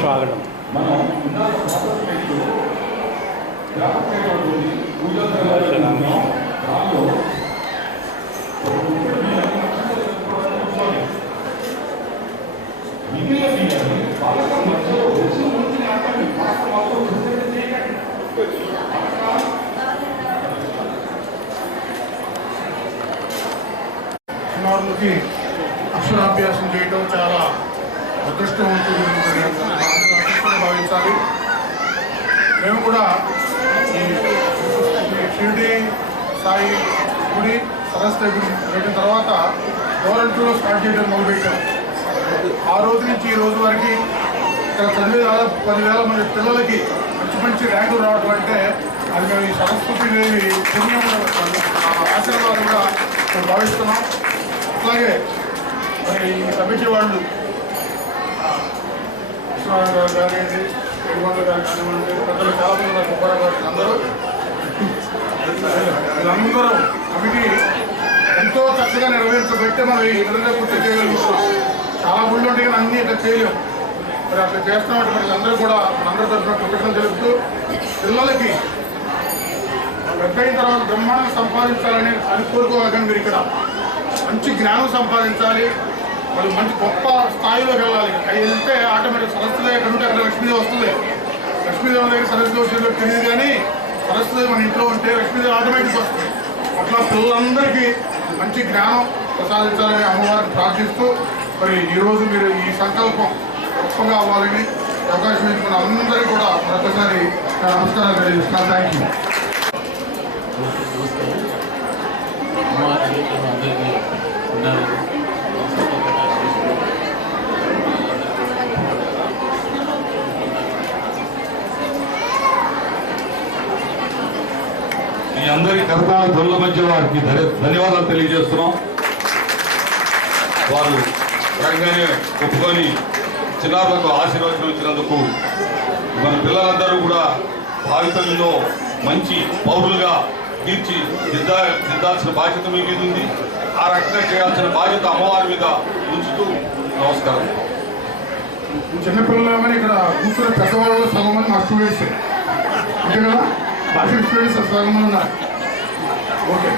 స్వాగతం. చిన్నారులకి అక్షరాభ్యాసం చేయడం చాలా అదృష్టవంతులు భావించాలి. మేము కూడా ఈ షిరిడి సాయి గుడి సరస్వతి గుడి పెట్టిన తర్వాత గవర్నమెంట్లో స్టార్ట్ చేయడం మొదలుపెట్టాం. ఆ రోజు నుంచి ఈ రోజు వరకు ఇక్కడ చదివే దాదాపు 10,000 మంది పిల్లలకి మంచి మంచి ర్యాంకులు రావడం అంటే అది మేము ఈ సరస్వతి దేవి పుణ్యం ఆశీర్వాదం కూడా మేము భావిస్తున్నాం. అలాగే మరి ఈ కమిటీ వాళ్ళు కృష్ణారావు గారు కానివ్వండి, తిరుమల గారు కానివ్వండి, పెద్దలు చాలా మంది సుబ్బారావు గారు అందరూ వీళ్ళందరూ కమిటీ ఎంతో చక్కగా నిర్వహించబట్టి మనం ఈ విధంగా పూర్తి చేయగలుగుతున్నాం. చాలా గుళ్ళు ఉంటే కానీ అన్నీ ఇట్లా చేయలేము. మరి అట్లా చేస్తామంటే మనకి అందరూ కూడా మనందరి తరఫున కృతజ్ఞతలు తెలుపుతూ పిల్లలకి పెద్దయిన తర్వాత బ్రహ్మాండం సంపాదించాలని అది కోరుకోవాలని మీరు ఇక్కడ మంచి జ్ఞానం సంపాదించాలి, మరి మంచి గొప్ప స్థాయిలోకి వెళ్ళాలి. అవి వెళ్తే ఆటోమేటిక్ సరస్వతి ఎక్కడ ఉంటే అక్కడ లక్ష్మీదేవి వస్తుంది. లక్ష్మీదేవి దగ్గర సరస్వతి వచ్చేదో తెలియదు, కానీ సరస్వతి మన ఇంట్లో ఉంటే లక్ష్మీదేవి ఆటోమేటిక్ వస్తుంది. అట్లా పిల్లలందరికీ మంచి జ్ఞానం ప్రసాదించాలని అమ్మవారిని ప్రార్థిస్తూ మరి ఈరోజు మీరు ఈ సంకల్పం గొప్పగా అవ్వాలని అవకాశం ఇచ్చుకున్న అందరికీ కూడా మరొకసారి నమస్కారాలు తెలియజేస్తున్నాను. Thank you. మీ అందరి కరతాళ ధ్వనుల మధ్య వారికి ధన్యవాదాలు తెలియజేస్తున్నాం. వారు రంగానే ఒప్పుకొని చిన్నారులకు ఆశీర్వాదం ఇచ్చినందుకు మన పిల్లలందరూ కూడా భావితల్లో మంచి పౌరులుగా తీర్చిదిద్దాల్సిన బాధ్యత మీ మీద ఉంది. ఆ రకంగా చేయాల్సిన బాధ్యత అమ్మవారి మీద ఉంచుతూ నమస్కారం. చిన్నపిల్లలు ఇక్కడ కూర్చున్న పెద్దవాళ్ళు సగం మంది మా స్టూడెంట్స్ అంతే కదా, భాష స్టూడెంట్స్ సగం మంది ఉన్నారు. ఓకే,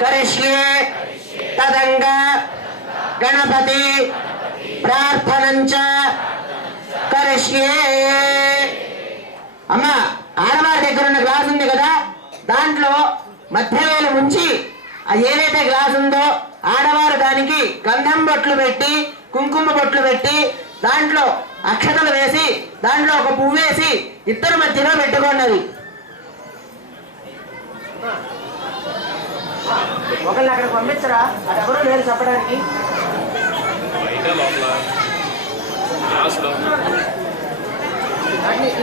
కరిష్యే తదంగ గణపతి ప్రార్థనంచ కరిష్యే. అమ్మ, ఆడవారి దగ్గర ఉన్న గ్లాస్ ఉంది కదా, దాంట్లో మధ్యవేలు ముంచి ఏదైతే గ్లాస్ ఉందో ఆడవారు దానికి గంధం బొట్లు పెట్టి కుంకుమ బొట్లు పెట్టి దాంట్లో అక్షతలు వేసి దాంట్లో ఒక పువ్వు వేసి ఇద్దరు మధ్యలో పెట్టుకున్నది. ఒకళ్ళు అక్కడ పంపించరా, అదెవరూ లేదు చెప్పడానికి.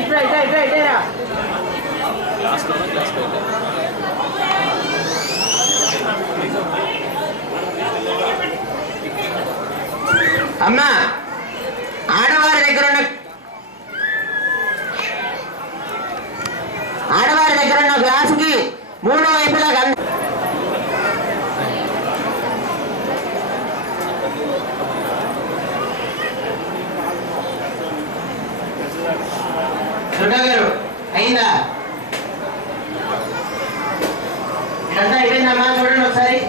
ఇట్లా ఇట్లా ఇట్లా ఇటేరా. అమ్మా, ఆడవారి దగ్గర ఉన్న గ్లాసుకి మూడో వైపులా దుర్గా గారు అయిందా? ఇదంతా అయిపోయిందమ్మా, చూడండి ఒకసారి.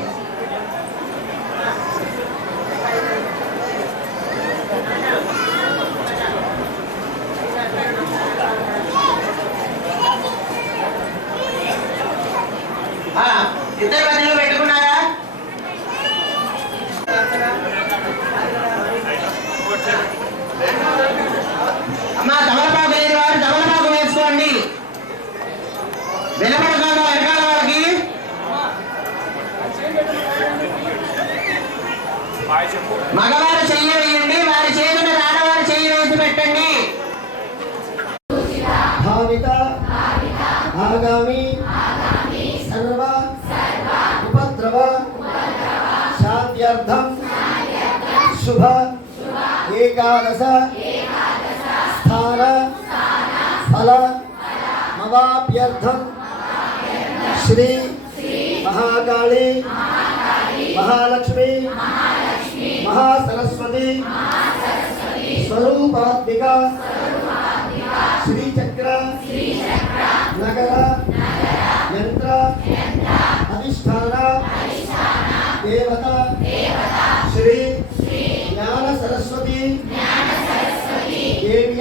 ఇద్దరు మధ్యలో పెట్టుకున్నారా? అమ్మా, తమలపాకు లేని వారు తమలపాకు వేసుకోండి. వినపడకుండా వెనకాల వాళ్ళకి. మగవారు చెయ్యి వేయండి, వారి చేతులు ఆడవారు చెయ్యి వేసి పెట్టండి. భావిత ఆగామి సర్వ ఉపద్రవ శాంత్యర్థం శుభ ఏకాదశ స్థాన ఫల మవాప్యర్థం శ్రీ మహాకాళీ మహాలక్ష్మి మహాసరస్వతి స్వరూపాత్మిక శ్రీచక్ర నగర యంత్ర అధిష్టాన దేవత